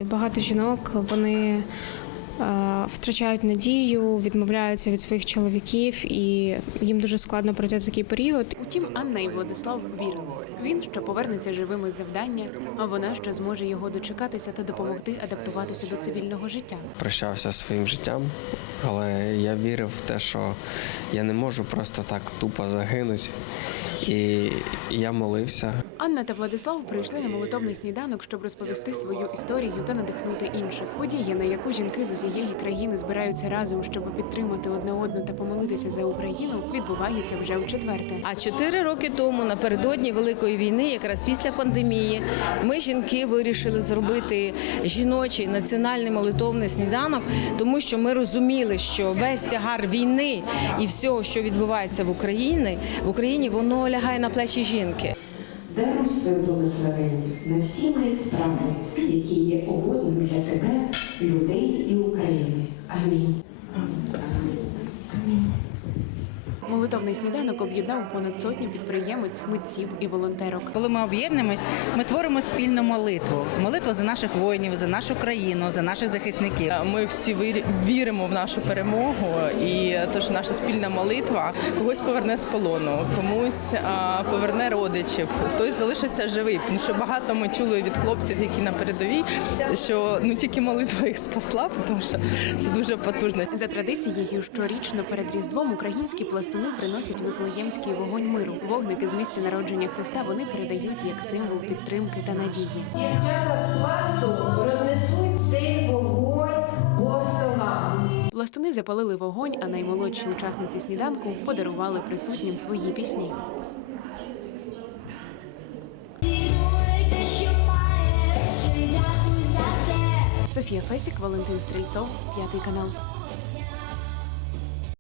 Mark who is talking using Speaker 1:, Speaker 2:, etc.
Speaker 1: Багато жінок, вони втрачають надію, відмовляються від своїх чоловіків, і їм дуже складно пройти такий період.
Speaker 2: Утім, Анна і Владислав вірили. Він, що повернеться живим із завдання, а вона, що зможе його дочекатися та допомогти адаптуватися до цивільного життя.
Speaker 3: Прощався зі своїм життям, але я вірив в те, що я не можу просто так тупо загинути. І я молився.
Speaker 2: Анна та Владислав прийшли на молитовний сніданок, щоб розповісти свою історію та надихнути інших. Подія, на яку жінки з усієї країни збираються разом, щоб підтримати одне одну та помолитися за Україну, відбувається вже вчетверте.
Speaker 4: А 4 роки тому, напередодні Великої війни, якраз після пандемії, ми, жінки, вирішили зробити жіночий національний молитовний сніданок, тому що ми розуміли, що весь тягар війни і всього, що відбувається в Україні, воно лягає на плечі жінки.
Speaker 5: Даруй своє благословення на всі мої справи, які є угодними для тебе, людей і України. Амінь.
Speaker 2: Молитовний сніданок об'єднав понад сотню підприємець, митців і волонтерок.
Speaker 6: Коли ми об'єднуємось, ми творимо спільну молитву. Молитву за наших воїнів, за нашу країну, за наших захисників.
Speaker 7: Ми всі віримо в нашу перемогу, і тож наша спільна молитва когось поверне з полону, комусь поверне родичів, хтось залишиться живий. Тому що багато ми чули від хлопців, які на передовій, що тільки молитва їх спасла, тому що це дуже потужно.
Speaker 2: За традицією, щорічно перед Різдвом українські пластуни приносять вифлеємський вогонь миру. Вогники з місця народження Христа вони передають як символ підтримки та надії.
Speaker 8: Дівчата з пласту рознесуть цей вогонь по столам.
Speaker 2: Пластуни запалили вогонь, а наймолодші учасниці сніданку подарували присутнім свої пісні. Софія Фесік, Валентин Стрільцов, 5 канал.